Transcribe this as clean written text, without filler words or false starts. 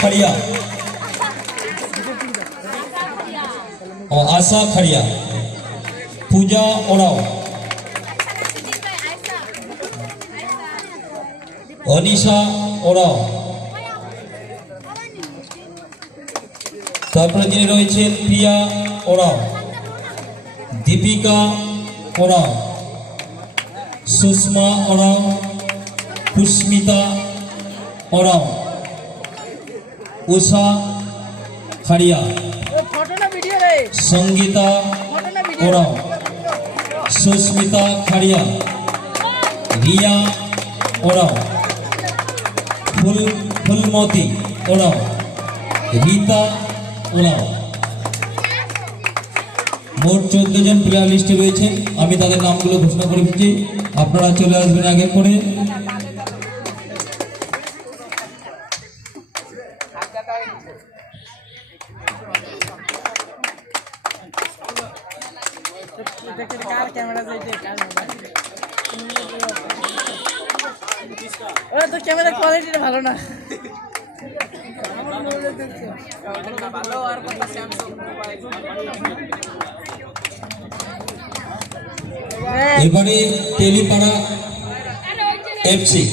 खड़िया और आशा खड़िया, पूजा ओराव, अनिशा ओराव, তারপরে যিনি রয়েছেন প্রিয়া ওরাও, দীপিকা ওরাও, সুষমা ওরাও, পুষ্মিতা ওরাও, उषा खड़िया, संगीता ओराव, सुष्मिता खड़िया, रिया ओराव, फुलमती ओराव, रीता ओराव। मोट 14 जन प्लेयार लिस्टे रयेछेन। आमि तादेर नामगुलो घोषणा करे दिচ্ছি, আপনারা চলে আসবেন আগে করে। ওরা তো ক্যামেরা কোয়ালিটিটা ভালো না। এবারে টেলিপাড়া এফসি